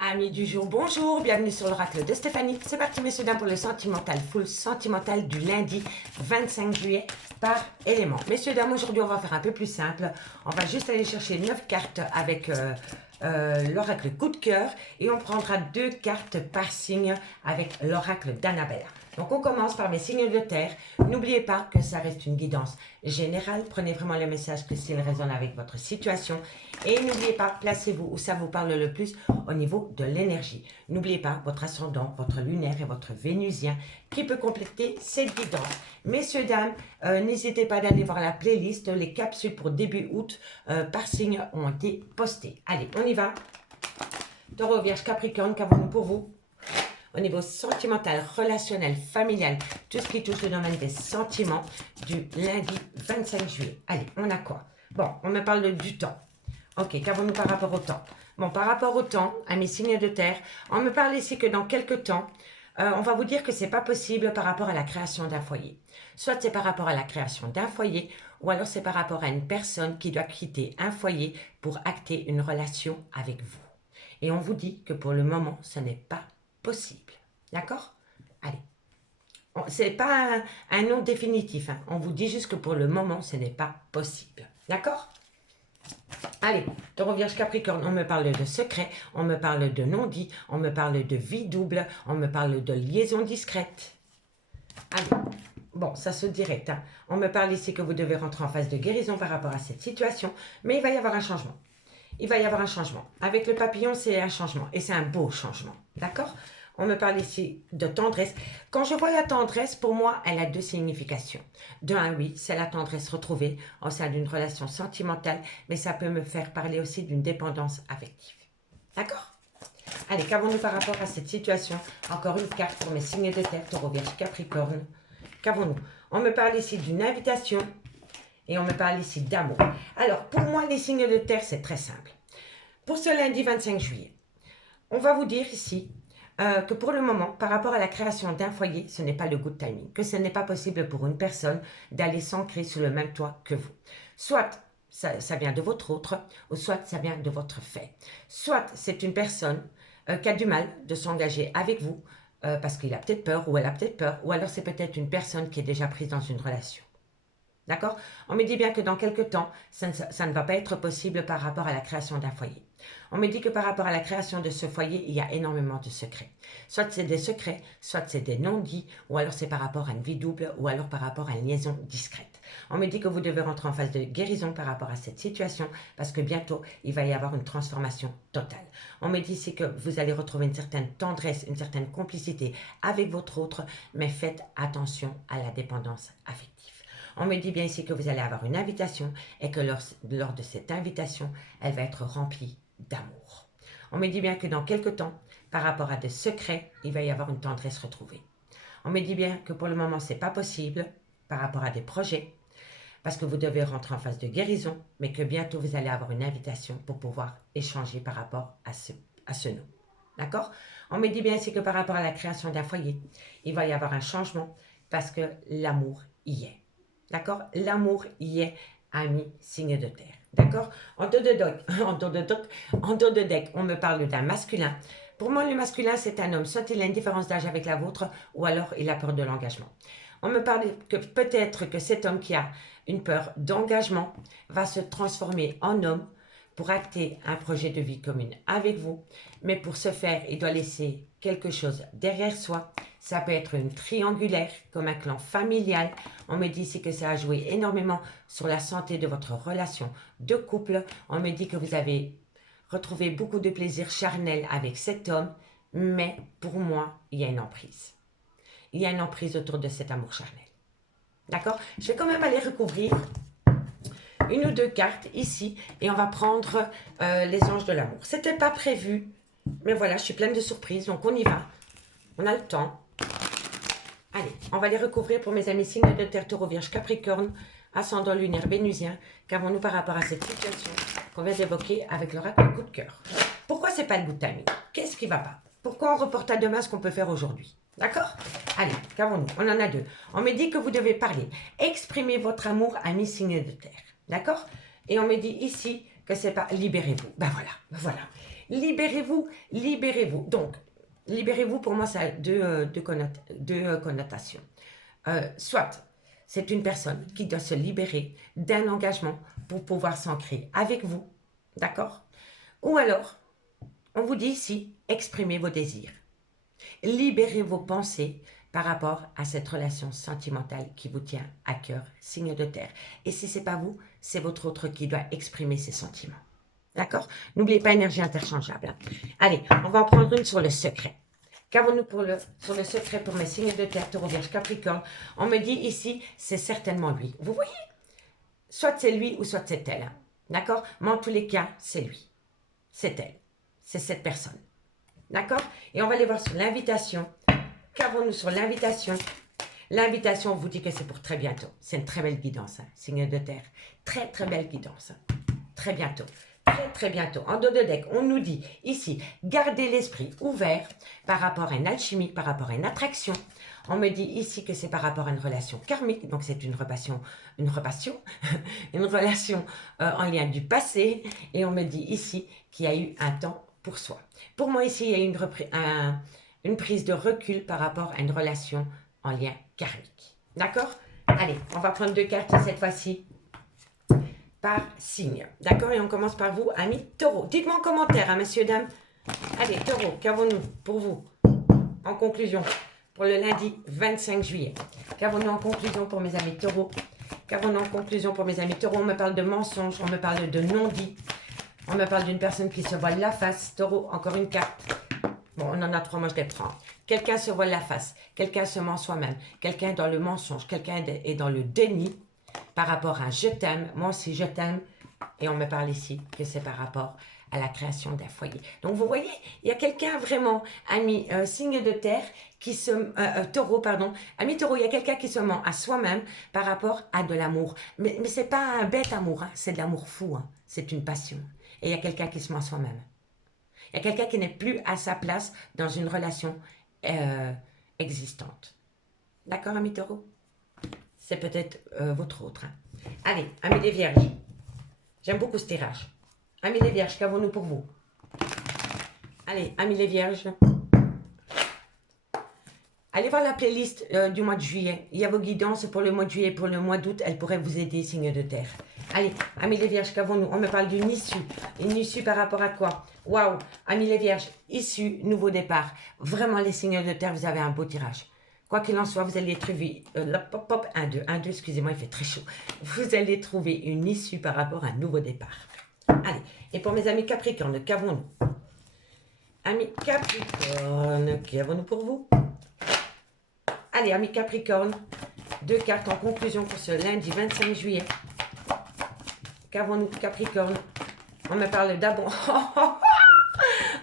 Amis du jour, bonjour, bienvenue sur l'oracle de Stéphanie. C'est parti messieurs dames pour le sentimental, full sentimental du lundi 25 juillet par élément. Messieurs dames, aujourd'hui on va faire un peu plus simple. On va juste aller chercher 9 cartes avec l'oracle coup de cœur et on prendra 2 cartes par signe avec l'oracle d'Annabelle. Donc on commence par mes signes de terre. N'oubliez pas que ça reste une guidance générale. Prenez vraiment le message que s'il résonne avec votre situation. Et n'oubliez pas, placez-vous où ça vous parle le plus au niveau de l'énergie. N'oubliez pas votre ascendant, votre lunaire et votre vénusien qui peut compléter cette guidance. Messieurs, dames, n'hésitez pas d'aller voir la playlist. Les capsules pour début août par signe ont été postées. Allez, on y va. Taureau, Vierge, Capricorne, qu'avons-nous pour vous? Au niveau sentimental, relationnel, familial, tout ce qui touche le domaine des sentiments du lundi 25 juillet. Allez, on a quoi? Bon, on me parle du temps. Ok, qu'avons-nous par rapport au temps? Bon, par rapport au temps, à mes signes de terre, on me parle ici que dans quelques temps, on va vous dire que c'est pas possible par rapport à la création d'un foyer. Soit c'est par rapport à la création d'un foyer, ou alors c'est par rapport à une personne qui doit quitter un foyer pour acter une relation avec vous. Et on vous dit que pour le moment, ce n'est pas possible. D'accord? Allez. Ce n'est pas un nom définitif. Hein. On vous dit juste que pour le moment, ce n'est pas possible. D'accord? Allez, Taureau, Vierge, Capricorne, on me parle de secret, on me parle de non-dit, on me parle de vie double, on me parle de liaison discrète. Allez, bon, ça se direct. Hein. On me parle ici que vous devez rentrer en phase de guérison par rapport à cette situation, mais il va y avoir un changement. Il va y avoir un changement. Avec le papillon, c'est un changement. Et c'est un beau changement. D'accord? On me parle ici de tendresse. Quand je vois la tendresse, pour moi, elle a 2 significations. De un, oui, c'est la tendresse retrouvée au sein d'une relation sentimentale, mais ça peut me faire parler aussi d'une dépendance affective. D'accord? Allez, qu'avons-nous par rapport à cette situation? Encore une carte pour mes signes de terre, Taureau, Vierge, Capricorne. Qu'avons-nous? On me parle ici d'une invitation. Et on me parle ici d'amour. Alors, pour moi, les signes de terre, c'est très simple. Pour ce lundi 25 juillet, on va vous dire ici que pour le moment, par rapport à la création d'un foyer, ce n'est pas le good timing. Que ce n'est pas possible pour une personne d'aller s'ancrer sous le même toit que vous. Soit ça vient de votre autre, ou soit ça vient de votre fait. Soit c'est une personne qui a du mal de s'engager avec vous, parce qu'il a peut-être peur, ou elle a peut-être peur, ou alors c'est peut-être une personne qui est déjà prise dans une relation. D'accord? On me dit bien que dans quelques temps, ça ne va pas être possible par rapport à la création d'un foyer. On me dit que par rapport à la création de ce foyer, il y a énormément de secrets. Soit c'est des secrets, soit c'est des non-dits, ou alors c'est par rapport à une vie double, ou alors par rapport à une liaison discrète. On me dit que vous devez rentrer en phase de guérison par rapport à cette situation, parce que bientôt, il va y avoir une transformation totale. On me dit ici que vous allez retrouver une certaine tendresse, une certaine complicité avec votre autre, mais faites attention à la dépendance affective. On me dit bien ici que vous allez avoir une invitation et que lors de cette invitation, elle va être remplie d'amour. On me dit bien que dans quelques temps, par rapport à des secrets, il va y avoir une tendresse retrouvée. On me dit bien que pour le moment, ce n'est pas possible par rapport à des projets, parce que vous devez rentrer en phase de guérison, mais que bientôt, vous allez avoir une invitation pour pouvoir échanger par rapport à ce nom. D'accord? On me dit bien ici que par rapport à la création d'un foyer, il va y avoir un changement parce que l'amour y est. D'accord? L'amour y est, ami, signe de terre. D'accord? En dos de deck, on me parle d'un masculin. Pour moi, le masculin, c'est un homme. Soit il a une différence d'âge avec la vôtre, ou alors il a peur de l'engagement. On me parle que peut-être que cet homme qui a une peur d'engagement va se transformer en homme pour acter un projet de vie commune avec vous. Mais pour ce faire, il doit laisser quelque chose derrière soi. Ça peut être une triangulaire, comme un clan familial. On me dit ici que ça a joué énormément sur la santé de votre relation de couple. On me dit que vous avez retrouvé beaucoup de plaisir charnel avec cet homme. Mais pour moi, il y a une emprise. Il y a une emprise autour de cet amour charnel. D'accord? Je vais quand même aller recouvrir une ou 2 cartes ici et on va prendre les anges de l'amour. C'était pas prévu, mais voilà, je suis pleine de surprises, donc on y va. On a le temps. Allez, on va les recouvrir pour mes amis signes de terre, Taureau, Vierge, Capricorne, ascendant lunaire, vénusien. Qu'avons-nous par rapport à cette situation qu'on vient d'évoquer avec l'oracle coup de cœur? Pourquoi c'est pas le good timing? Qu'est-ce qui va pas? Pourquoi on reporte à demain ce qu'on peut faire aujourd'hui? D'accord? Allez, qu'avons-nous? On en a 2. On me dit que vous devez parler. Exprimez votre amour à mes signes de terre. D'accord? Et on me dit ici que c'est pas libérez-vous. Ben voilà, voilà. Libérez-vous, libérez-vous. Donc, libérez-vous, pour moi, ça a deux connotations. Soit, c'est une personne qui doit se libérer d'un engagement pour pouvoir s'ancrer avec vous, d'accord? Ou alors, on vous dit ici, exprimez vos désirs. Libérez vos pensées par rapport à cette relation sentimentale qui vous tient à cœur, signe de terre. Et si ce n'est pas vous, c'est votre autre qui doit exprimer ses sentiments. D'accord? N'oubliez pas, énergie interchangeable. Allez, on va en prendre une sur le secret. Qu'avons-nous sur le secret pour mes signes de terre, Taureau, Vierge, Capricorne? On me dit ici, c'est certainement lui. Vous voyez? Soit c'est lui ou soit c'est elle. Hein. D'accord? Mais en tous les cas, c'est lui. C'est elle. C'est cette personne. D'accord? Et on va aller voir sur l'invitation. Qu'avons-nous sur l'invitation? L'invitation, on vous dit que c'est pour très bientôt. C'est une très belle guidance, hein, signe de terre. Très, très belle guidance. Hein. Très bientôt. Très, très bientôt. En dos de deck, on nous dit ici, gardez l'esprit ouvert par rapport à une alchimie, par rapport à une attraction. On me dit ici que c'est par rapport à une relation karmique. Donc, c'est une relation une relation en lien du passé. Et on me dit ici qu'il y a eu un temps pour soi. Pour moi, ici, il y a eu une prise de recul par rapport à une relation en lien karmique. D'accord? Allez, on va prendre deux cartes cette fois-ci par signe. D'accord? Et on commence par vous, amis taureaux. Dites-moi en commentaire, hein, messieurs, dames. Allez, taureau, qu'avons-nous pour vous en conclusion pour le lundi 25 juillet? Qu'avons-nous en conclusion pour mes amis taureaux? Qu'avons-nous en conclusion pour mes amis taureaux? On me parle de mensonges, on me parle de non-dit. On me parle d'une personne qui se voile la face. Taureau, encore une carte. Bon, on en a trois, moi je les prends. Quelqu'un se voile la face, quelqu'un se ment soi-même, quelqu'un est dans le mensonge, quelqu'un est dans le déni par rapport à un je t'aime, moi aussi je t'aime. Et on me parle ici que c'est par rapport à la création d'un foyer. Donc vous voyez, il y a quelqu'un vraiment, ami signe de terre, qui se taureau, pardon, ami taureau, il y a quelqu'un qui se ment à soi-même par rapport à de l'amour. Mais ce n'est pas un bête amour, hein, c'est de l'amour fou, hein, c'est une passion. Et il y a quelqu'un qui se ment à soi-même. Il y a quelqu'un qui n'est plus à sa place dans une relation existante. D'accord, amis taureaux? C'est peut-être votre autre. Hein. Allez, amis les vierges. J'aime beaucoup ce tirage. Amis les vierges, qu'avons-nous pour vous? Allez, amis les vierges. Allez voir la playlist du mois de juillet. Il y a vos guidances pour le mois de juillet et pour le mois d'août. Elles pourraient vous aider, signe de terre. Allez, amis les vierges, qu'avons-nous? On me parle d'une issue. Une issue par rapport à quoi? Waouh, amis les vierges, issue, nouveau départ. Vraiment, les signes de terre, vous avez un beau tirage. Quoi qu'il en soit, vous allez trouver... pop, pop, 1, 2, 1, 2, excusez-moi, il fait très chaud. Vous allez trouver une issue par rapport à un nouveau départ. Allez, et pour mes amis Capricorne, qu'avons-nous? Amis Capricorne, qu'avons-nous pour vous? Allez, amis Capricorne, deux cartes en conclusion pour ce lundi 25 juillet. Qu'avons-nous Capricorne? On me parle d'abondance.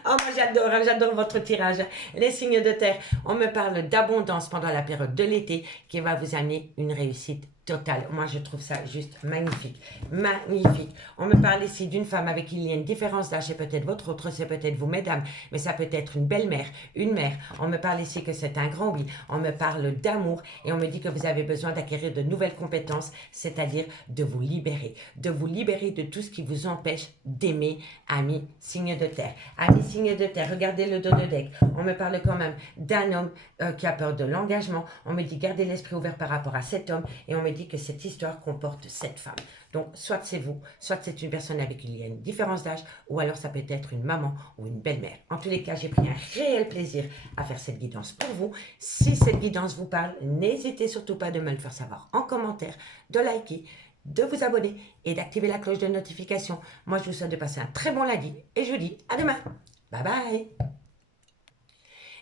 Oh, moi j'adore votre tirage. Les signes de terre, on me parle d'abondance pendant la période de l'été qui va vous amener une réussite totale. Moi, je trouve ça juste magnifique. Magnifique. On me parle ici d'une femme avec qui il y a une différence d'âge. C'est peut-être votre autre, c'est peut-être vous, mesdames. Mais ça peut être une belle-mère, une mère. On me parle ici que c'est un grand oui. On me parle d'amour et on me dit que vous avez besoin d'acquérir de nouvelles compétences, c'est-à-dire de vous libérer. De vous libérer de tout ce qui vous empêche d'aimer, amis signes de terre. Amis signes de terre, regardez le dos de deck. On me parle quand même d'un homme qui a peur de l'engagement. On me dit gardez l'esprit ouvert par rapport à cet homme et on me dit que cette histoire comporte cette femme. Donc, soit c'est vous, soit c'est une personne avec qui il y a une différence d'âge, ou alors ça peut être une maman ou une belle-mère. En tous les cas, j'ai pris un réel plaisir à faire cette guidance pour vous. Si cette guidance vous parle, n'hésitez surtout pas de me le faire savoir en commentaire, de liker, de vous abonner et d'activer la cloche de notification. Moi, je vous souhaite de passer un très bon lundi et je vous dis à demain. Bye bye.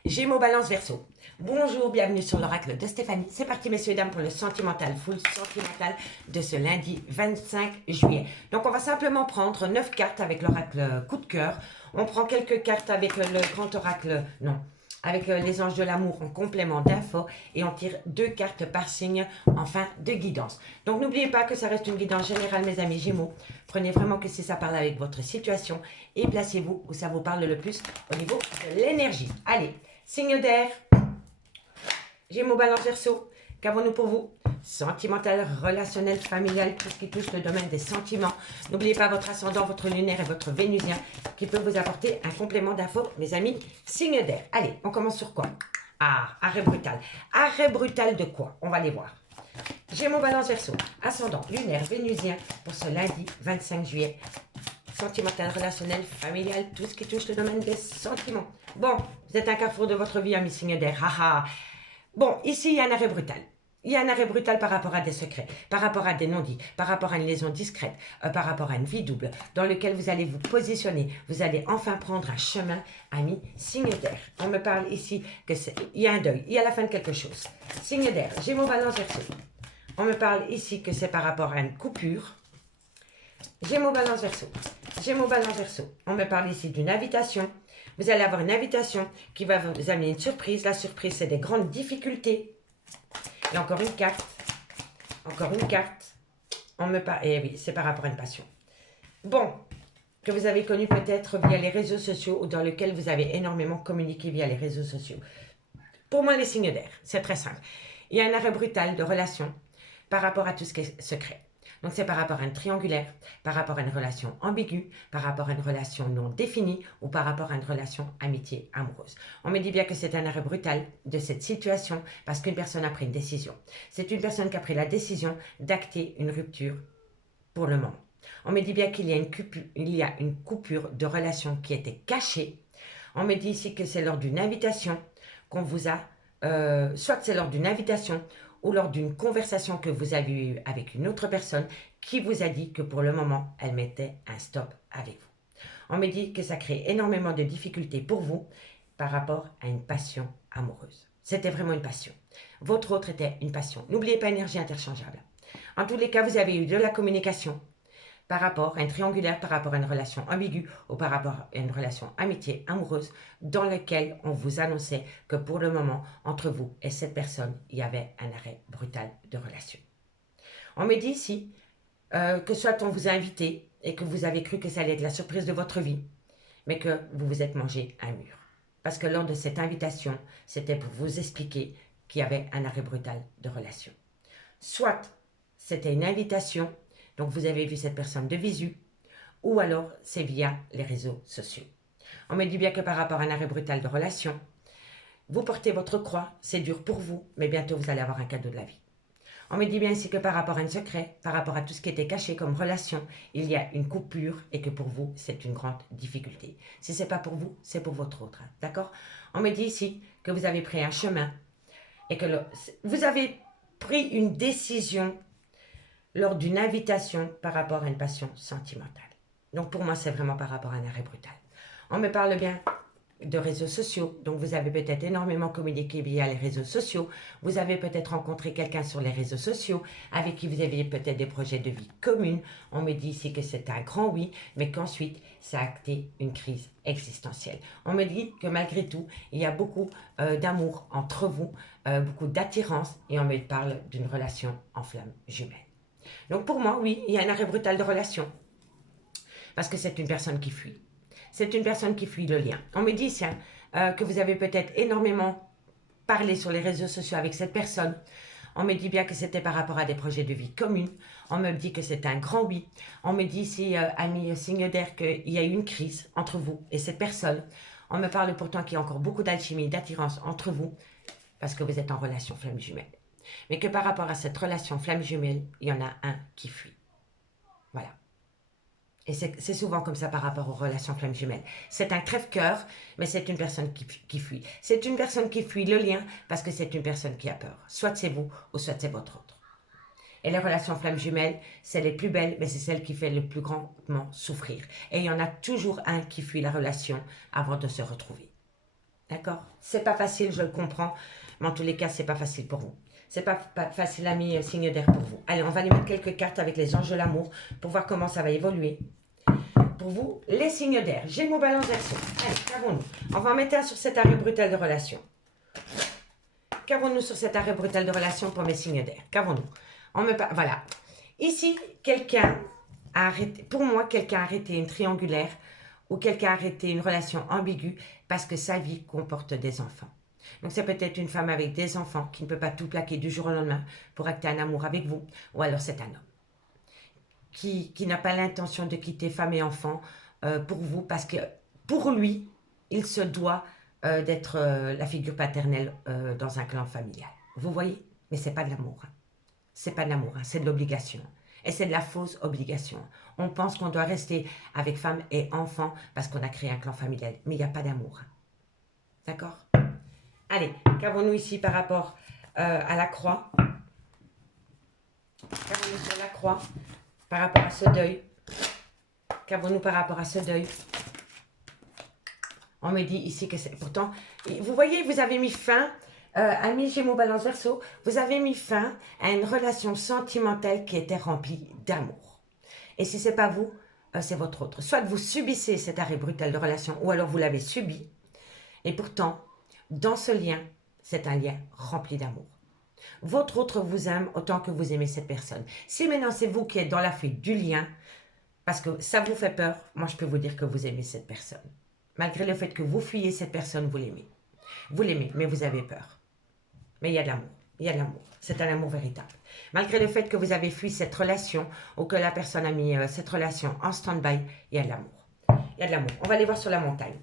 Gémeaux, Balance, Verseau. Bonjour, bienvenue sur l'oracle de Stéphanie. C'est parti, messieurs et dames, pour le sentimental, full sentimental de ce lundi 25 juillet. Donc, on va simplement prendre 9 cartes avec l'oracle coup de cœur. On prend quelques cartes avec le grand oracle, non, avec les anges de l'amour en complément d'infos et on tire 2 cartes par signe en fin de guidance. Donc, n'oubliez pas que ça reste une guidance générale, mes amis Gémeaux. Prenez vraiment que si ça parle avec votre situation et placez-vous où ça vous parle le plus au niveau de l'énergie. Allez, signe d'air. Gémeaux, Balance, Verseau, qu'avons-nous pour vous sentimental, relationnel, familial, tout ce qui touche le domaine des sentiments. N'oubliez pas votre ascendant, votre lunaire et votre vénusien qui peut vous apporter un complément d'infos, mes amis, signe d'air. Allez, on commence sur quoi? Ah, arrêt brutal. Arrêt brutal de quoi? On va les voir. Gémeaux, Balance, Verseau, ascendant, lunaire, vénusien pour ce lundi 25 juillet. Sentimental, relationnel, familial, tout ce qui touche le domaine des sentiments. Bon, vous êtes un carrefour de votre vie, amis signe d'air. Haha. Bon, ici, il y a un arrêt brutal. Il y a un arrêt brutal par rapport à des secrets, par rapport à des non-dits, par rapport à une liaison discrète, par rapport à une vie double, dans lequel vous allez vous positionner. Vous allez enfin prendre un chemin, ami signe d'air. On me parle ici que il y a un deuil, il y a la fin de quelque chose. Signe d'air, Gémeaux, Balance, Verseau. On me parle ici que c'est par rapport à une coupure. Gémeaux, Balance, Verseau. Gémeaux, Balance, Verseau. On me parle ici d'une invitation. Vous allez avoir une invitation qui va vous amener une surprise. La surprise, c'est des grandes difficultés. Et encore une carte. Encore une carte. On me parle... Et oui, c'est par rapport à une passion. Bon, que vous avez connu peut-être via les réseaux sociaux ou dans lequel vous avez énormément communiqué via les réseaux sociaux. Pour moi, les signes d'air, c'est très simple. Il y a un arrêt brutal de relation par rapport à tout ce qui est secret. Donc, c'est par rapport à une triangulaire, par rapport à une relation ambiguë, par rapport à une relation non définie ou par rapport à une relation amitié amoureuse. On me dit bien que c'est un arrêt brutal de cette situation parce qu'une personne a pris une décision. C'est une personne qui a pris la décision d'acter une rupture pour le moment. On me dit bien qu'il y a une coupure de relation qui était cachée. On me dit ici que c'est lors d'une invitation qu'on vous a, soit c'est lors d'une invitation ou lors d'une conversation que vous avez eue avec une autre personne qui vous a dit que pour le moment, elle mettait un stop avec vous. On me dit que ça crée énormément de difficultés pour vous par rapport à une passion amoureuse. C'était vraiment une passion. Votre autre était une passion. N'oubliez pas énergie interchangeable. En tous les cas, vous avez eu de la communication par rapport à une triangulaire, par rapport à une relation ambiguë ou par rapport à une relation amitié amoureuse dans laquelle on vous annonçait que pour le moment, entre vous et cette personne, il y avait un arrêt brutal de relation. On me dit ici que soit on vous a invité et que vous avez cru que ça allait être la surprise de votre vie, mais que vous vous êtes mangé un mur. Parce que lors de cette invitation, c'était pour vous expliquer qu'il y avait un arrêt brutal de relation. Soit c'était une invitation, donc vous avez vu cette personne de visu, ou alors c'est via les réseaux sociaux. On me dit bien que par rapport à un arrêt brutal de relation, vous portez votre croix, c'est dur pour vous, mais bientôt vous allez avoir un cadeau de la vie. On me dit bien ici que par rapport à un secret, par rapport à tout ce qui était caché comme relation, il y a une coupure et que pour vous, c'est une grande difficulté. Si ce n'est pas pour vous, c'est pour votre autre. D'accord? On me dit ici que vous avez pris un chemin et que vous avez pris une décision lors d'une invitation par rapport à une passion sentimentale. Donc pour moi, c'est vraiment par rapport à un arrêt brutal. On me parle bien de réseaux sociaux, donc vous avez peut-être énormément communiqué via les réseaux sociaux, vous avez peut-être rencontré quelqu'un sur les réseaux sociaux avec qui vous aviez peut-être des projets de vie communs. On me dit ici que c'est un grand oui, mais qu'ensuite ça a acté une crise existentielle. On me dit que malgré tout, il y a beaucoup d'amour entre vous, beaucoup d'attirance, et on me parle d'une relation en flamme jumelle. Donc pour moi, oui, il y a un arrêt brutal de relation. Parce que c'est une personne qui fuit. C'est une personne qui fuit le lien. On me dit que vous avez peut-être énormément parlé sur les réseaux sociaux avec cette personne. On me dit bien que c'était par rapport à des projets de vie communs. On me dit que c'est un grand oui. On me dit ici, ami signe d'air, qu'il y a eu une crise entre vous et cette personne. On me parle pourtant qu'il y a encore beaucoup d'alchimie, d'attirance entre vous, parce que vous êtes en relation flamme jumelle. Mais que par rapport à cette relation flamme jumelle, il y en a un qui fuit. Voilà. Et c'est souvent comme ça par rapport aux relations flamme jumelle. C'est un crève-cœur, mais c'est une personne qui fuit. C'est une personne qui fuit le lien parce que c'est une personne qui a peur. Soit c'est vous, ou soit c'est votre autre. Et les relations flamme jumelle, c'est les plus belles, mais c'est celle qui fait le plus grandement souffrir. Et il y en a toujours un qui fuit la relation avant de se retrouver. D'accord? C'est pas facile, je le comprends, mais en tous les cas, c'est pas facile pour vous. C'est pas facile, ami signe d'air pour vous. Allez, on va aller mettre quelques cartes avec les anges de l'amour pour voir comment ça va évoluer. Pour vous, les signes d'air. Gémeaux, Balance, Verseau. Allez, qu'avons-nous? On va en mettre un sur cet arrêt brutal de relation. Qu'avons-nous sur cet arrêt brutal de relation pour mes signes d'air? Qu'avons-nous? Voilà. Ici, quelqu'un a arrêté, pour moi, quelqu'un a arrêté une triangulaire ou quelqu'un a arrêté une relation ambiguë parce que sa vie comporte des enfants. Donc, c'est peut-être une femme avec des enfants qui ne peut pas tout plaquer du jour au lendemain pour acter un amour avec vous. Ou alors, c'est un homme qui n'a pas l'intention de quitter femme et enfants pour vous parce que, pour lui, il se doit d'être la figure paternelle dans un clan familial. Vous voyez? Mais ce n'est pas de l'amour. Hein. C'est pas de l'amour, hein, c'est de l'obligation. Et c'est de la fausse obligation. On pense qu'on doit rester avec femme et enfant parce qu'on a créé un clan familial. Mais il n'y a pas d'amour. D'accord? Allez, qu'avons-nous ici par rapport à la croix? Qu'avons-nous sur la croix par rapport à ce deuil? Qu'avons-nous par rapport à ce deuil? On me dit ici que c'est... Pourtant, vous voyez, vous avez mis fin... Amis Gémeaux, Balance, Verseau, vous avez mis fin à une relation sentimentale qui était remplie d'amour. Et si ce n'est pas vous, c'est votre autre. Soit vous subissez cet arrêt brutal de relation, ou alors vous l'avez subi. Et pourtant, dans ce lien, c'est un lien rempli d'amour. Votre autre vous aime autant que vous aimez cette personne. Si maintenant c'est vous qui êtes dans la fuite du lien, parce que ça vous fait peur, moi je peux vous dire que vous aimez cette personne. Malgré le fait que vous fuyez cette personne, vous l'aimez. Vous l'aimez, mais vous avez peur. Mais il y a de l'amour, il y a de l'amour. C'est un amour véritable. Malgré le fait que vous avez fui cette relation ou que la personne a mis cette relation en stand-by, il y a de l'amour. Il y a de l'amour. On va aller voir sur la montagne.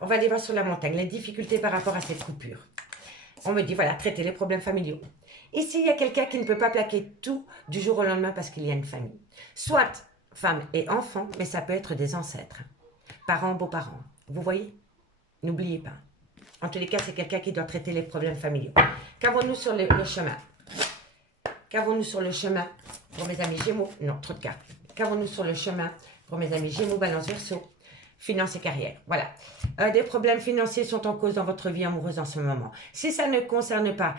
On va aller voir sur la montagne les difficultés par rapport à cette coupure. On me dit, voilà, traiter les problèmes familiaux. Ici, il y a quelqu'un qui ne peut pas plaquer tout du jour au lendemain parce qu'il y a une famille. Soit femme et enfant, mais ça peut être des ancêtres. Parents, beaux-parents. Vous voyez? N'oubliez pas. En tous les cas, c'est quelqu'un qui doit traiter les problèmes familiaux. Qu'avons-nous sur le chemin? Qu'avons-nous sur le chemin pour mes amis Gémeaux? Non, trop de cartes. Qu'avons-nous sur le chemin pour mes amis Gémeaux, Balance, Verseau? Finances et carrière. Voilà. Des problèmes financiers sont en cause dans votre vie amoureuse en ce moment. Si ça ne concerne pas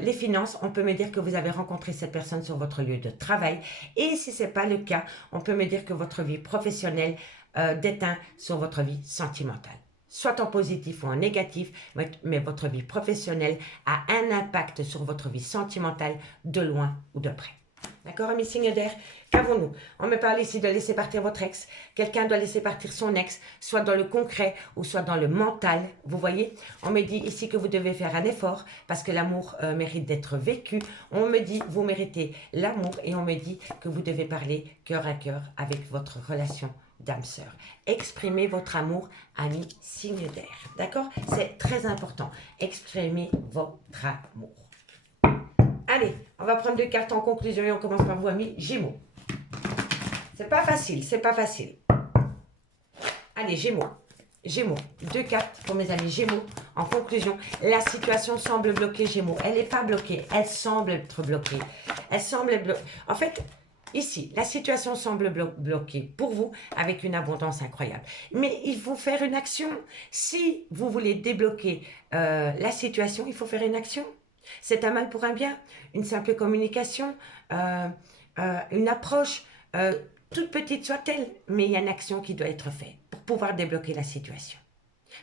les finances, on peut me dire que vous avez rencontré cette personne sur votre lieu de travail. Et si ce n'est pas le cas, on peut me dire que votre vie professionnelle déteint sur votre vie sentimentale. Soit en positif ou en négatif, mais votre vie professionnelle a un impact sur votre vie sentimentale de loin ou de près. D'accord, amis signes d'air? Qu'avons-nous? On me parle ici de laisser partir votre ex. Quelqu'un doit laisser partir son ex, soit dans le concret ou soit dans le mental. Vous voyez? On me dit ici que vous devez faire un effort parce que l'amour mérite d'être vécu. On me dit vous méritez l'amour et on me dit que vous devez parler cœur à cœur avec votre relation d'âme sœur. Exprimez votre amour, amis signes d'air. D'accord? C'est très important. Exprimez votre amour. Allez, on va prendre 2 cartes en conclusion et on commence par vous, amis Gémeaux. C'est pas facile, c'est pas facile. Allez, Gémeaux. Gémeaux, 2 cartes pour mes amis Gémeaux. En conclusion, la situation semble bloquée, Gémeaux. Elle n'est pas bloquée, elle semble être bloquée. Elle semble être bloquée. En fait, ici, la situation semble bloquée pour vous avec une abondance incroyable. Mais il faut faire une action. Si vous voulez débloquer la situation, il faut faire une action. C'est un mal pour un bien. Une simple communication, une approche, toute petite soit-elle, mais il y a une action qui doit être faite pour pouvoir débloquer la situation.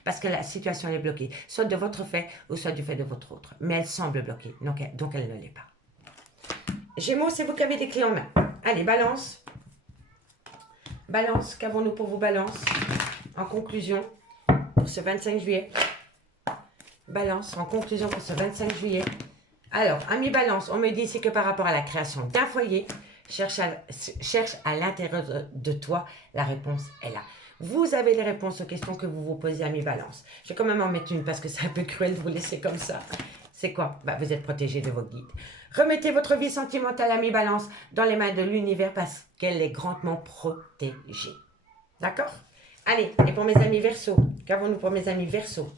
Parce que la situation est bloquée, soit de votre fait ou soit du fait de votre autre. Mais elle semble bloquée, donc elle ne l'est pas. Gémeaux, c'est vous qui avez des clés en main. Allez, Balance. Balance, qu'avons-nous pour vous, Balance? En conclusion, pour ce 25 juillet. Balance, en conclusion pour ce 25 juillet. Alors, amis Balance, on me dit ici que par rapport à la création d'un foyer, cherche à l'intérieur de toi, la réponse est là. Vous avez les réponses aux questions que vous vous posez, amis Balance. Je vais quand même en mettre une parce que c'est un peu cruel de vous laisser comme ça. C'est quoi? Vous êtes protégé de vos guides. Remettez votre vie sentimentale, amis Balance, dans les mains de l'univers parce qu'elle est grandement protégée. D'accord? Allez, et pour mes amis Verseau, qu'avons-nous pour mes amis Verseau?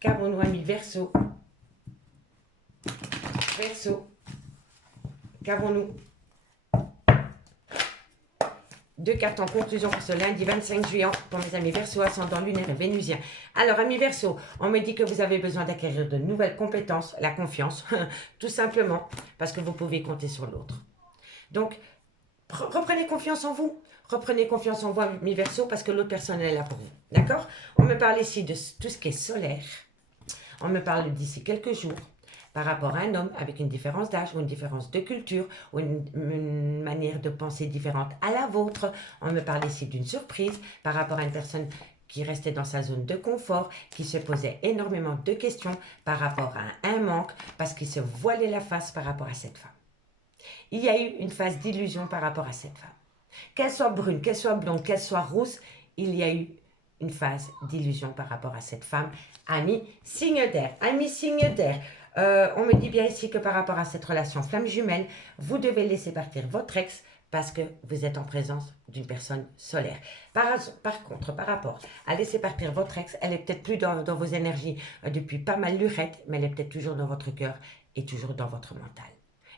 Qu'avons-nous, amis Verseau? Verseau. Qu'avons-nous? 2 cartes en conclusion pour ce lundi 25 juillet pour mes amis Verseau, ascendant lunaire et vénusien. Alors, amis Verseau, on me dit que vous avez besoin d'acquérir de nouvelles compétences, la confiance, tout simplement, parce que vous pouvez compter sur l'autre. Donc, reprenez confiance en vous. Reprenez confiance en vous, amis Verseau, parce que l'autre personne est là pour vous. D'accord? On me parle ici de tout ce qui est solaire. On me parle d'ici quelques jours par rapport à un homme avec une différence d'âge ou une différence de culture ou une manière de penser différente à la vôtre. On me parle ici d'une surprise par rapport à une personne qui restait dans sa zone de confort, qui se posait énormément de questions par rapport à un manque, parce qu'il se voilait la face par rapport à cette femme. Il y a eu une phase d'illusion par rapport à cette femme. Qu'elle soit brune, qu'elle soit blonde, qu'elle soit rousse, il y a eu une phase d'illusion par rapport à cette femme. Ami, signe d'air. Ami, signe d'air. On me dit bien ici que par rapport à cette relation flamme jumelle, vous devez laisser partir votre ex parce que vous êtes en présence d'une personne solaire. Par contre, par rapport à laisser partir votre ex, elle est peut-être plus dans vos énergies depuis pas mal lurette, mais elle est peut-être toujours dans votre cœur et toujours dans votre mental.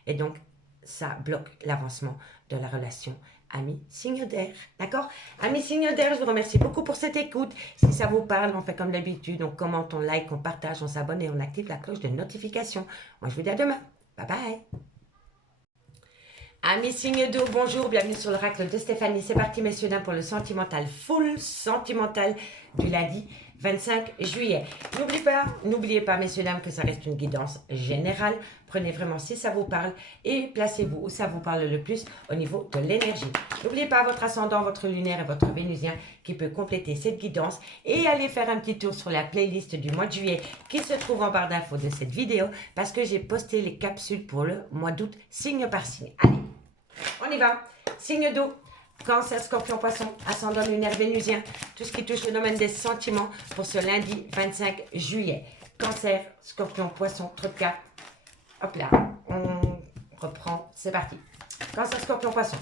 Et donc, ça bloque l'avancement de la relation. Ami signe d'air, d'accord? Ami signe d'air, je vous remercie beaucoup pour cette écoute. Si ça vous parle, on fait comme d'habitude, on commente, on like, on partage, on s'abonne et on active la cloche de notification. Moi, je vous dis à demain. Bye bye. Amis signe d'eau, bonjour, bienvenue sur l'oracle de Stéphanie. C'est parti, messieurs, dames, pour le sentimental, full sentimental du lundi 25 juillet. N'oubliez pas, messieurs, dames, que ça reste une guidance générale. Prenez vraiment si ça vous parle et placez-vous où ça vous parle le plus au niveau de l'énergie. N'oubliez pas votre ascendant, votre lunaire et votre vénusien qui peut compléter cette guidance. Et allez faire un petit tour sur la playlist du mois de juillet qui se trouve en barre d'infos de cette vidéo parce que j'ai posté les capsules pour le mois d'août, signe par signe. Allez, on y va. Signe d'eau. Cancer, Scorpion, Poisson, ascendant lunaire vénusien, tout ce qui touche le domaine des sentiments pour ce lundi 25 juillet. Cancer, Scorpion, Poisson, trop de cartes. Hop là, on reprend, c'est parti. Cancer, Scorpion, Poisson,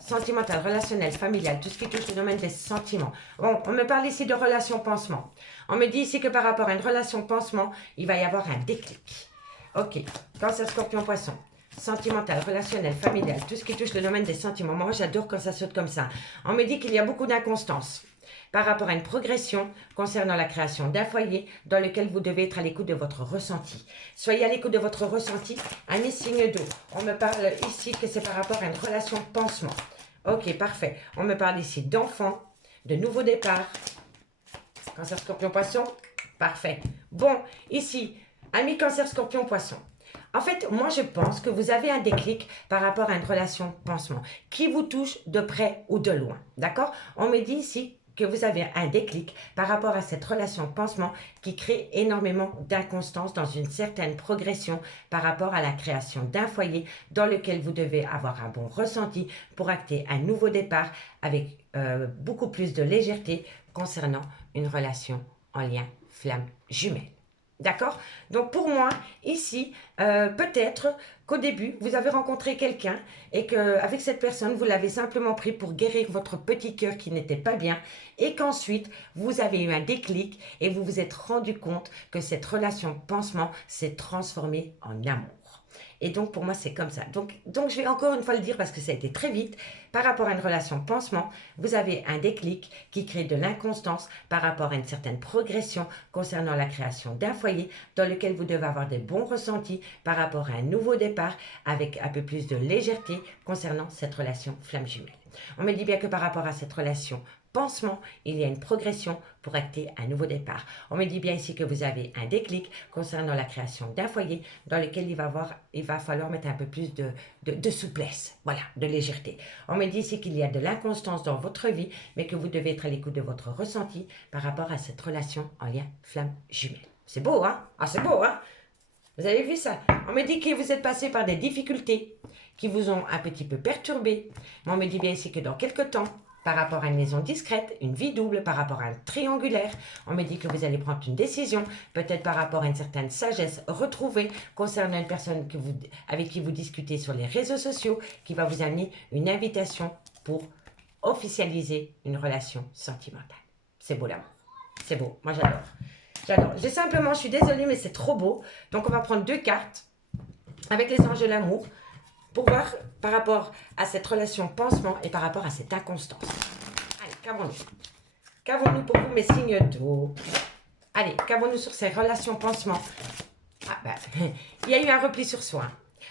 sentimental, relationnel, familial, tout ce qui touche le domaine des sentiments. Bon, on me parle ici de relation pansement. On me dit ici que par rapport à une relation pansement, il va y avoir un déclic. Ok, Cancer, Scorpion, Poisson. Sentimental, relationnel, familial, tout ce qui touche le domaine des sentiments. Moi, j'adore quand ça saute comme ça. On me dit qu'il y a beaucoup d'inconstance par rapport à une progression concernant la création d'un foyer dans lequel vous devez être à l'écoute de votre ressenti. Soyez à l'écoute de votre ressenti, un signe d'eau. On me parle ici que c'est par rapport à une relation pansement. Ok, parfait. On me parle ici d'enfants, de nouveaux départs. Cancer, Scorpion, Poisson. Parfait. Bon, ici, ami Cancer, Scorpion, Poisson. En fait, moi, je pense que vous avez un déclic par rapport à une relation pansement qui vous touche de près ou de loin. D'accord? On me dit ici que vous avez un déclic par rapport à cette relation pansement qui crée énormément d'inconstance dans une certaine progression par rapport à la création d'un foyer dans lequel vous devez avoir un bon ressenti pour acter un nouveau départ avec beaucoup plus de légèreté concernant une relation en lien flamme jumelle. D'accord? Donc pour moi, ici, peut-être qu'au début, vous avez rencontré quelqu'un et qu'avec cette personne, vous l'avez simplement pris pour guérir votre petit cœur qui n'était pas bien et qu'ensuite, vous avez eu un déclic et vous vous êtes rendu compte que cette relation pansement s'est transformée en amour. Et donc, pour moi, c'est comme ça. Donc, je vais encore une fois le dire parce que ça a été très vite. Par rapport à une relation pansement, vous avez un déclic qui crée de l'inconstance par rapport à une certaine progression concernant la création d'un foyer dans lequel vous devez avoir des bons ressentis par rapport à un nouveau départ avec un peu plus de légèreté concernant cette relation flamme jumelle. On me dit bien que par rapport à cette relation pansement, il y a une progression pour acter un nouveau départ. On me dit bien ici que vous avez un déclic concernant la création d'un foyer dans lequel il va falloir mettre un peu plus de souplesse, voilà, de légèreté. On me dit ici qu'il y a de l'inconstance dans votre vie, mais que vous devez être à l'écoute de votre ressenti par rapport à cette relation en lien flamme jumelle. C'est beau, hein? Ah, c'est beau, hein? Vous avez vu ça? On me dit que vous êtes passé par des difficultés qui vous ont un petit peu perturbé. Mais on me dit bien ici que dans quelques temps, par rapport à une maison discrète, une vie double, par rapport à un triangulaire, on me dit que vous allez prendre une décision, peut-être par rapport à une certaine sagesse retrouvée concernant une personne avec qui vous discutez sur les réseaux sociaux, qui va vous amener une invitation pour officialiser une relation sentimentale. C'est beau l'amour. C'est beau. Moi, j'adore. J'adore. Je suis désolée, mais c'est trop beau. Donc, on va prendre 2 cartes avec les anges de l'amour pour voir par rapport à cette relation pansement et par rapport à cette inconstance. Allez, qu'avons-nous? Qu'avons-nous pour vous, mes signes d'eau? Allez, qu'avons-nous sur ces relations pansement? Ah ben, il y a eu un repli sur soi.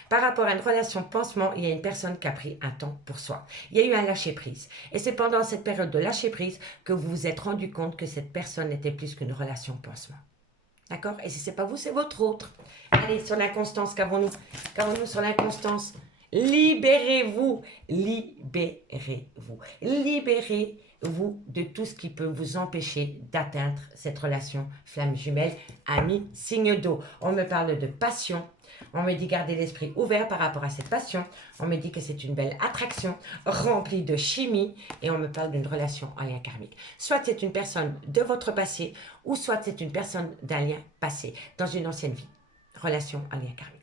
Par rapport à une relation pansement, il y a une personne qui a pris un temps pour soi. Il y a eu un lâcher-prise. Et c'est pendant cette période de lâcher-prise que vous vous êtes rendu compte que cette personne n'était plus qu'une relation pansement. D'accord? Et si ce n'est pas vous, c'est votre autre. Allez, sur l'inconstance, qu'avons-nous? Qu'avons-nous sur l'inconstance? Libérez-vous, libérez-vous, libérez-vous de tout ce qui peut vous empêcher d'atteindre cette relation flamme jumelle, ami, signe d'eau. On me parle de passion, on me dit garder l'esprit ouvert par rapport à cette passion, on me dit que c'est une belle attraction remplie de chimie et on me parle d'une relation en lien karmique. Soit c'est une personne de votre passé ou soit c'est une personne d'un lien passé dans une ancienne vie. Relation en lien karmique.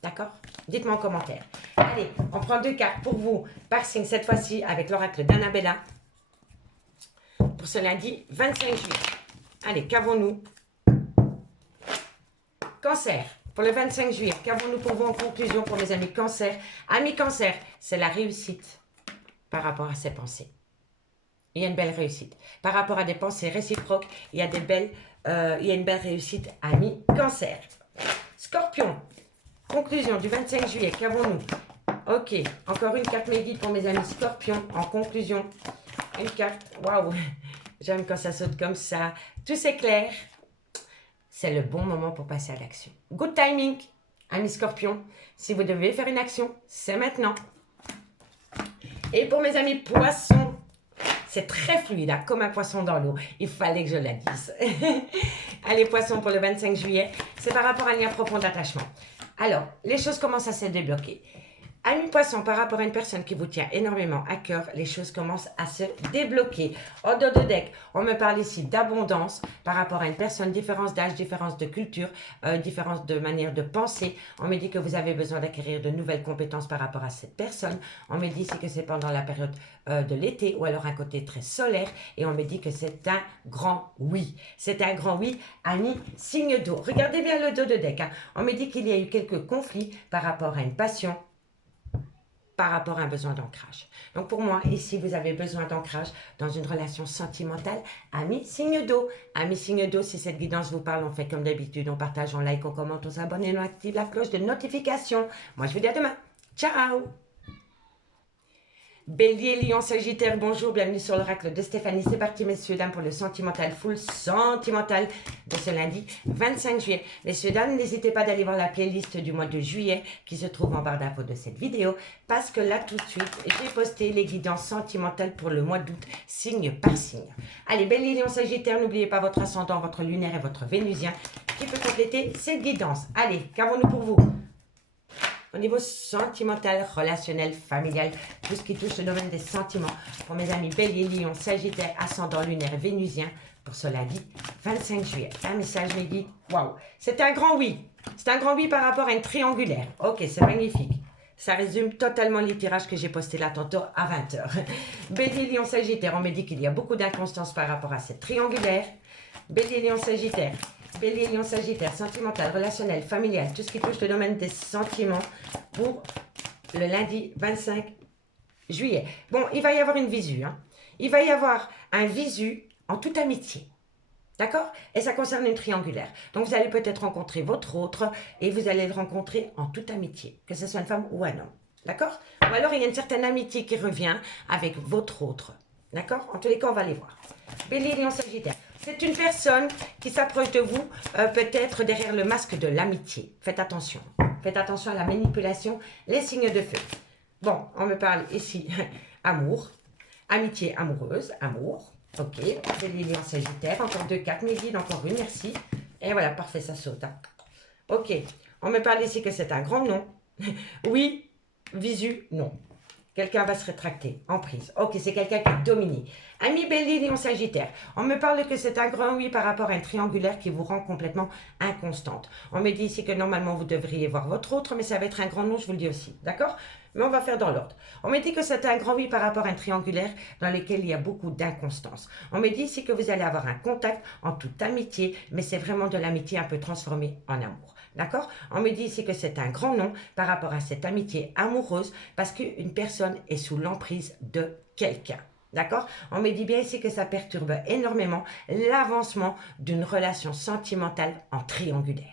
D'accord? Dites-moi en commentaire. Allez, on prend 2 cartes pour vous par signe, cette fois-ci avec l'oracle d'Annabella. Pour ce lundi 25 juillet. Allez, qu'avons-nous? Cancer, pour le 25 juillet. Qu'avons-nous pour vous en conclusion pour mes amis Cancer? Amis Cancer, c'est la réussite par rapport à ses pensées. Il y a une belle réussite. Par rapport à des pensées réciproques, il y a une belle réussite, amis Cancer. Scorpion. Conclusion du 25 juillet, qu'avons-nous? Ok, encore une carte mes guides pour mes amis Scorpions. En conclusion, une carte, waouh, j'aime quand ça saute comme ça. Tout s'éclaire. C'est le bon moment pour passer à l'action. Good timing, amis Scorpions. Si vous devez faire une action, c'est maintenant. Et pour mes amis Poissons, c'est très fluide, hein, comme un poisson dans l'eau. Il fallait que je la dise. Allez, Poissons, pour le 25 juillet, c'est par rapport à un lien profond d'attachement. Alors, les choses commencent à se débloquer. Amis Poissons, par rapport à une personne qui vous tient énormément à cœur, les choses commencent à se débloquer. En dos de deck, on me parle ici d'abondance par rapport à une personne, différence d'âge, différence de culture, différence de manière de penser. On me dit que vous avez besoin d'acquérir de nouvelles compétences par rapport à cette personne. On me dit ici que c'est pendant la période de l'été ou alors un côté très solaire. Et on me dit que c'est un grand oui. C'est un grand oui, amis, signe d'eau. Regardez bien le dos de deck, hein. On me dit qu'il y a eu quelques conflits par rapport à une passion, par rapport à un besoin d'ancrage. Donc pour moi, ici, vous avez besoin d'ancrage dans une relation sentimentale. Amis, signe d'eau. Amis, signe d'eau, si cette guidance vous parle, on fait comme d'habitude, on partage, on like, on commente, on s'abonne et on active la cloche de notification. Moi, je vous dis à demain. Ciao! Bélier, Lion, Sagittaire, bonjour, bienvenue sur l'oracle de Stéphanie. C'est parti, messieurs, dames, pour le sentimental, full sentimental de ce lundi 25 juillet. Messieurs, dames, n'hésitez pas d'aller voir la playlist du mois de juillet qui se trouve en barre d'infos de cette vidéo parce que là, tout de suite, j'ai posté les guidances sentimentales pour le mois d'août, signe par signe. Allez, Bélier, Lion, Sagittaire, n'oubliez pas votre ascendant, votre lunaire et votre vénusien qui peut compléter cette guidance. Allez, qu'avons-nous pour vous? Au niveau sentimental, relationnel, familial, tout ce qui touche le domaine des sentiments. Pour mes amis Bélier, Lion, Sagittaire, ascendant lunaire, vénusien, pour ce lundi 25 juillet. Un message me dit, waouh, c'est un grand oui. C'est un grand oui par rapport à une triangulaire. Ok, c'est magnifique. Ça résume totalement les tirages que j'ai postés là tantôt à 20 h. Bélier, Lion, Sagittaire, on me dit qu'il y a beaucoup d'inconstance par rapport à cette triangulaire. Bélier, Lion, Sagittaire. Bélier, Lion, Sagittaire, sentimental, relationnel, familial, tout ce qui touche le domaine des sentiments pour le lundi 25 juillet. Bon, il va y avoir une visu. Hein. Il va y avoir un visu en toute amitié. D'accord? Et ça concerne une triangulaire. Donc, vous allez peut-être rencontrer votre autre et vous allez le rencontrer en toute amitié, que ce soit une femme ou un homme. D'accord? Ou alors, il y a une certaine amitié qui revient avec votre autre. D'accord? En tous les cas, on va les voir. Bélier, Lion, Sagittaire. C'est une personne qui s'approche de vous, peut-être derrière le masque de l'amitié. Faites attention. Faites attention à la manipulation, les signes de feu. Bon, on me parle ici amour, amitié amoureuse, amour. Ok, Bélier, Lion, Sagittaire. Encore 2 cartes, mes guides, encore une, merci. Et voilà, parfait, ça saute. Hein. Ok, on me parle ici que c'est un grand non. Oui, visu, non. Quelqu'un va se rétracter, en prise. Ok, c'est quelqu'un qui est dominé. Ami Bélier, Lion, Sagittaire. On me parle que c'est un grand oui par rapport à une triangulaire qui vous rend complètement inconstante. On me dit ici que normalement vous devriez voir votre autre, mais ça va être un grand non, je vous le dis aussi. D'accord? Mais on va faire dans l'ordre. On me dit que c'est un grand oui par rapport à un triangulaire dans lequel il y a beaucoup d'inconstance. On me dit ici que vous allez avoir un contact en toute amitié, mais c'est vraiment de l'amitié un peu transformée en amour. D'accord? On me dit ici que c'est un grand non par rapport à cette amitié amoureuse parce qu'une personne est sous l'emprise de quelqu'un. D'accord? On me dit bien ici que ça perturbe énormément l'avancement d'une relation sentimentale en triangulaire.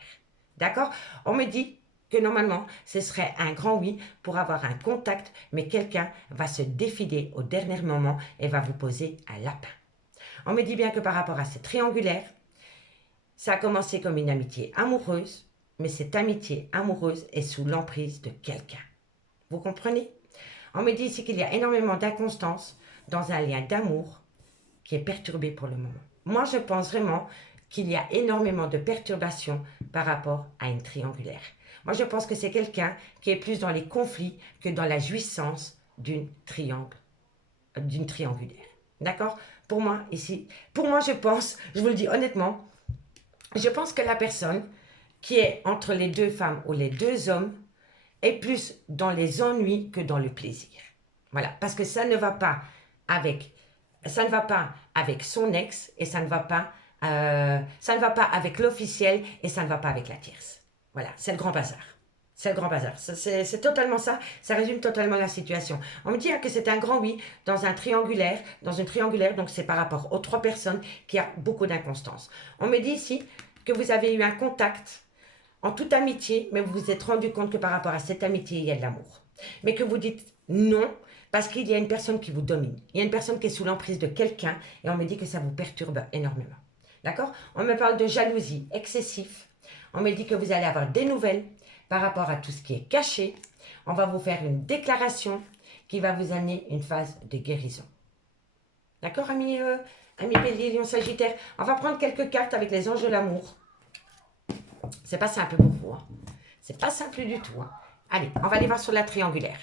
D'accord? On me dit que normalement, ce serait un grand oui pour avoir un contact, mais quelqu'un va se défiler au dernier moment et va vous poser un lapin. On me dit bien que par rapport à cette triangulaire, ça a commencé comme une amitié amoureuse, mais cette amitié amoureuse est sous l'emprise de quelqu'un. Vous comprenez? On me dit ici qu'il y a énormément d'inconstance dans un lien d'amour qui est perturbé pour le moment. Moi, je pense vraiment qu'il y a énormément de perturbations par rapport à une triangulaire. Moi, je pense que c'est quelqu'un qui est plus dans les conflits que dans la jouissance d'une triangulaire. D'accord? Pour moi, ici, je pense, je vous le dis honnêtement, je pense que la personne qui est entre les deux femmes ou les deux hommes est plus dans les ennuis que dans le plaisir. Voilà, parce que ça ne va pas avec son ex et ça ne va pas avec l'officiel et ça ne va pas avec la tierce. Voilà, c'est le grand bazar. C'est le grand bazar. C'est totalement ça. Ça résume totalement la situation. On me dit que c'est un grand oui dans une triangulaire. Donc c'est par rapport aux 3 personnes qui a beaucoup d'inconstance. On me dit ici que vous avez eu un contact en toute amitié, mais vous vous êtes rendu compte que par rapport à cette amitié, il y a de l'amour. Mais que vous dites non, parce qu'il y a une personne qui vous domine. Il y a une personne qui est sous l'emprise de quelqu'un et on me dit que ça vous perturbe énormément. D'accord? On me parle de jalousie excessive. On me dit que vous allez avoir des nouvelles par rapport à tout ce qui est caché. On va vous faire une déclaration qui va vous amener une phase de guérison. D'accord, amis Bélier, Lion, Sagittaire? On va prendre quelques cartes avec les anges de l'amour. C'est pas simple pour vous. Hein. C'est pas simple du tout. Hein. Allez, on va aller voir sur la triangulaire.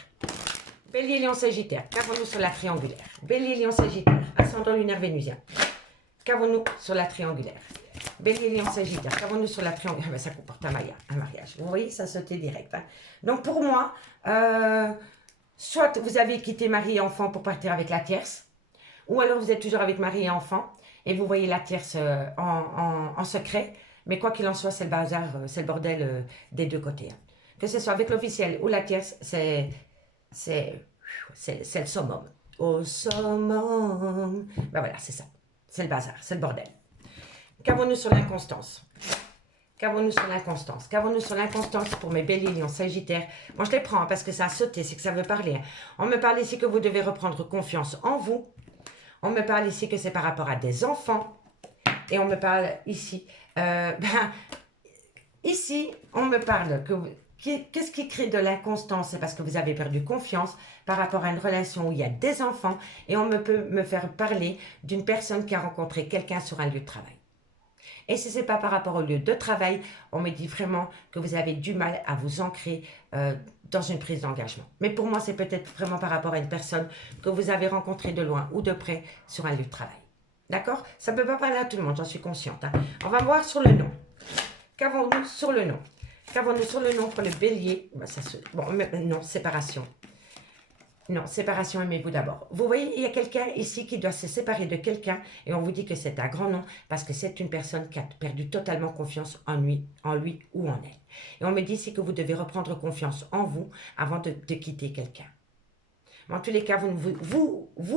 Bélier, Lion, Sagittaire. Qu'avons-nous sur la triangulaire? Bélier, Lion, Sagittaire. Ascendant lunaire vénusien. Qu'avons-nous sur la triangulaire? Bélier, Lion, Sagittaire. Qu'avons-nous sur la triangulaire? Ben, ça comporte un mariage. Vous voyez, ça sautait direct. Hein. Donc pour moi, soit vous avez quitté mari et enfant pour partir avec la tierce, ou alors vous êtes toujours avec mari et enfant, et vous voyez la tierce en secret. Mais quoi qu'il en soit, c'est le bazar, c'est le bordel des deux côtés. Hein. Que ce soit avec l'officiel ou la tierce, c'est le summum. Au summum. Ben voilà, c'est ça. C'est le bazar, c'est le bordel. Qu'avons-nous sur l'inconstance? Qu'avons-nous sur l'inconstance? Qu'avons-nous sur l'inconstance pour mes béliers, lions, sagittaires? Moi, je les prends parce que ça a sauté, c'est que ça veut parler. Hein. On me parle ici que vous devez reprendre confiance en vous. On me parle ici que c'est par rapport à des enfants. Et on me parle ici... ici, on me parle que... Qu'est-ce qui crée de l'inconstance? C'est parce que vous avez perdu confiance par rapport à une relation où il y a des enfants. Et on peut me faire parler d'une personne qui a rencontré quelqu'un sur un lieu de travail. Et si ce n'est pas par rapport au lieu de travail, on me dit vraiment que vous avez du mal à vous ancrer dans une prise d'engagement. Mais pour moi, c'est peut-être vraiment par rapport à une personne que vous avez rencontrée de loin ou de près sur un lieu de travail. D'accord? Ça ne peut pas parler à tout le monde, j'en suis consciente. Hein. On va voir sur le nom. Qu'avons-nous sur le nom? Qu'avons-nous sur le nom pour le bélier? Bon, non, séparation. Non, séparation, aimez-vous d'abord. Vous voyez, il y a quelqu'un ici qui doit se séparer de quelqu'un et on vous dit que c'est un grand nom parce que c'est une personne qui a perdu totalement confiance en lui ou en elle. Et on me dit ici que vous devez reprendre confiance en vous avant de quitter quelqu'un. En tous les cas, vous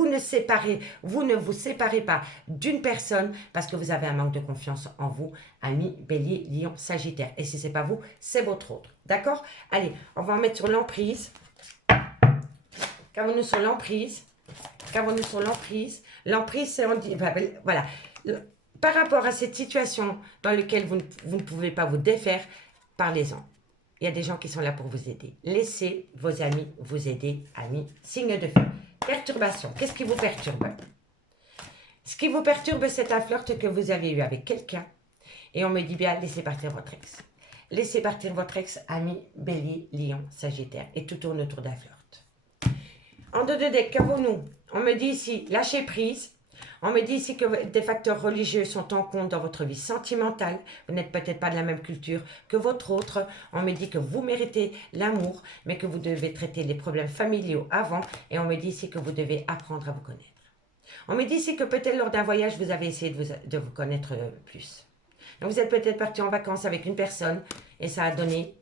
ne vous séparez pas d'une personne parce que vous avez un manque de confiance en vous, amis, bélier, lion, sagittaire. Et si ce n'est pas vous, c'est votre autre. D'accord? Allez, on va en mettre sur l'emprise. Qu'avons-nous sur l'emprise? Qu'avons-nous sur l'emprise? L'emprise, c'est... Voilà. Par rapport à cette situation dans laquelle vous ne pouvez pas vous défaire, parlez-en. Il y a des gens qui sont là pour vous aider. Laissez vos amis vous aider, amis. Signe de feu. Perturbation. Qu'est-ce qui vous perturbe? Ce qui vous perturbe, c'est un flirt que vous avez eu avec quelqu'un. Et on me dit bien, laissez partir votre ex. Laissez partir votre ex, ami, bélier, lion, sagittaire. Et tout tourne autour d'un flirt. En deux de deck, qu'avons-nous? On me dit ici, lâchez prise. On me dit ici que des facteurs religieux sont en compte dans votre vie sentimentale. Vous n'êtes peut-être pas de la même culture que votre autre. On me dit que vous méritez l'amour, mais que vous devez traiter les problèmes familiaux avant. Et on me dit ici que vous devez apprendre à vous connaître. On me dit ici que peut-être lors d'un voyage, vous avez essayé de vous connaître plus. Donc vous êtes peut-être parti en vacances avec une personne et ça a donné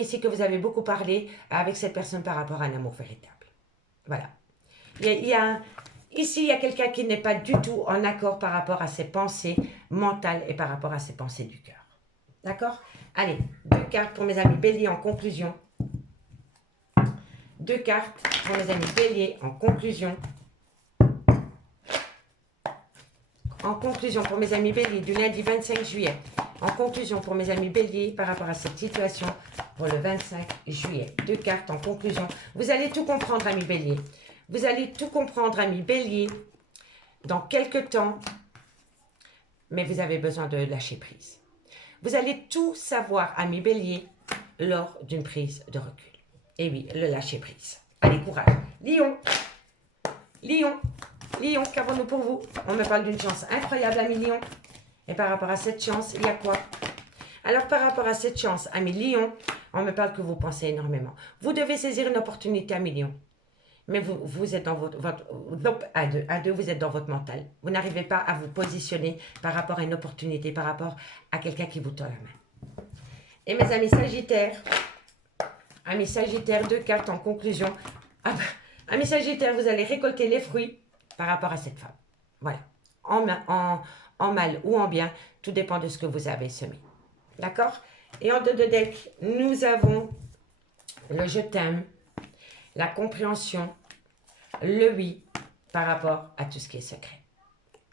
ici que vous avez beaucoup parlé avec cette personne par rapport à un amour véritable. Voilà. Ici, il y a quelqu'un qui n'est pas du tout en accord par rapport à ses pensées mentales et par rapport à ses pensées du cœur. D'accord? Allez, 2 cartes pour mes amis béliers en conclusion. 2 cartes pour mes amis béliers en conclusion. En conclusion pour mes amis béliers du lundi 25 juillet. En conclusion pour mes amis béliers par rapport à cette situation pour le 25 juillet. 2 cartes en conclusion. Vous allez tout comprendre, amis Bélier. Vous allez tout comprendre, amis Bélier, dans quelques temps, mais vous avez besoin de lâcher prise. Vous allez tout savoir, amis Bélier, lors d'une prise de recul. Et oui, le lâcher prise. Allez, courage. Lion, Lion, Lion, qu'avons-nous pour vous? On me parle d'une chance incroyable, amis Lion. Et par rapport à cette chance, il y a quoi? Alors, par rapport à cette chance, amis Lion, on me parle que vous pensez énormément. Vous devez saisir une opportunité, amis Lion. Mais vous êtes dans votre à deux, vous êtes dans votre mental. Vous n'arrivez pas à vous positionner par rapport à une opportunité, par rapport à quelqu'un qui vous tend la main. Et mes amis Sagittaires, 2 cartes en conclusion. Amis Sagittaires, vous allez récolter les fruits par rapport à cette femme. Voilà. En mal ou en bien, tout dépend de ce que vous avez semé. D'accord? Et en dos de deck, nous avons le je t'aime, la compréhension, le oui par rapport à tout ce qui est secret.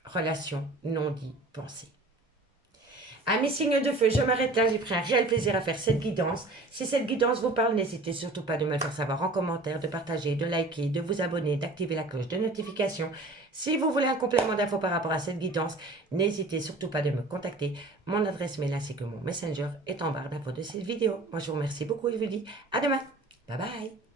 Relation, non dit, pensée. Amis signes de feu, je m'arrête là, j'ai pris un réel plaisir à faire cette guidance. Si cette guidance vous parle, n'hésitez surtout pas de me le faire savoir en commentaire, de partager, de liker, de vous abonner, d'activer la cloche de notification. Si vous voulez un complément d'infos par rapport à cette guidance, n'hésitez surtout pas de me contacter. Mon adresse mail ainsi que mon messenger est en barre d'infos de cette vidéo. Moi je vous remercie beaucoup et je vous dis à demain. Bye bye.